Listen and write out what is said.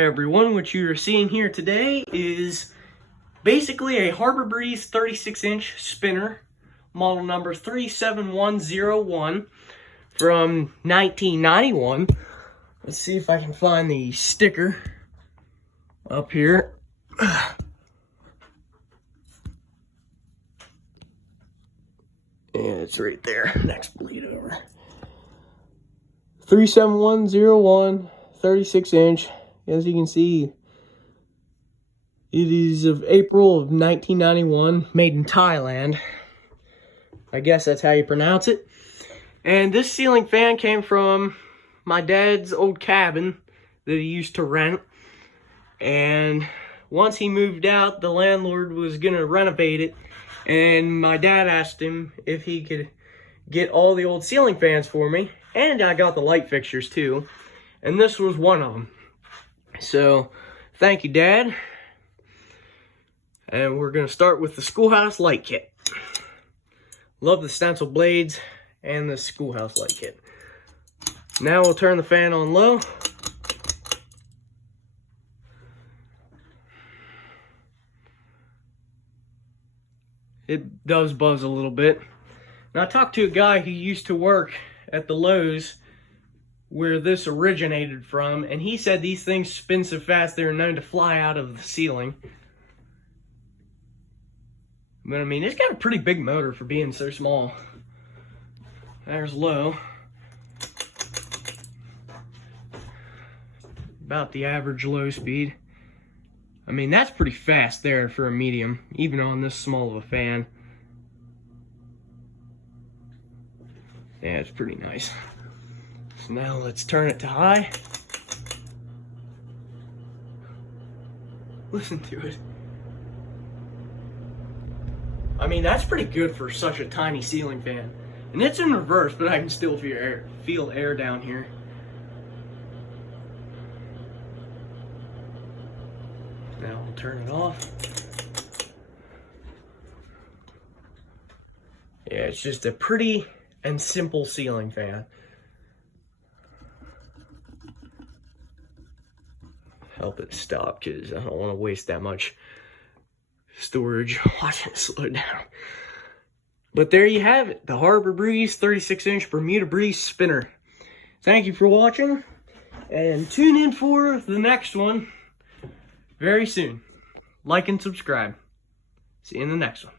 Hey everyone, what you are seeing here today is basically a Bermuda Breeze 36-inch spinner, model number 37101 from 1991. Let's see if I can find the sticker up here. Yeah, it's right there. Next bleed over. 37101, 36-inch. As you can see, it is of April of 1991, made in Thailand. I guess that's how you pronounce it. And this ceiling fan came from my dad's old cabin that he used to rent. And once he moved out, the landlord was going to renovate it. And my dad asked him if he could get all the old ceiling fans for me. And I got the light fixtures too. And this was one of them. So, thank you, Dad. And we're going to start with the schoolhouse light kit. Love the stencil blades and the schoolhouse light kit. Now we'll turn the fan on low. It does buzz a little bit. Now I talked to a guy who used to work at the Lowe's where this originated from, and he said these things spin so fast they're known to fly out of the ceiling. But I mean, it's got a pretty big motor for being so small. There's low. About the average low speed. I mean, that's pretty fast there for a medium, even on this small of a fan. Yeah, it's pretty nice. So now let's turn it to high. Listen to it. I mean, that's pretty good for such a tiny ceiling fan. And it's in reverse, but I can still feel air down here. Now I'll turn it off. Yeah, it's just a pretty and simple ceiling fan. Help it stop because I don't want to waste that much storage. Watch it slow down. But there you have it, the Bermuda Breeze 36-inch Bermuda Breeze spinner. Thank you for watching, and tune in for the next one very soon. Like and subscribe. See you in the next one.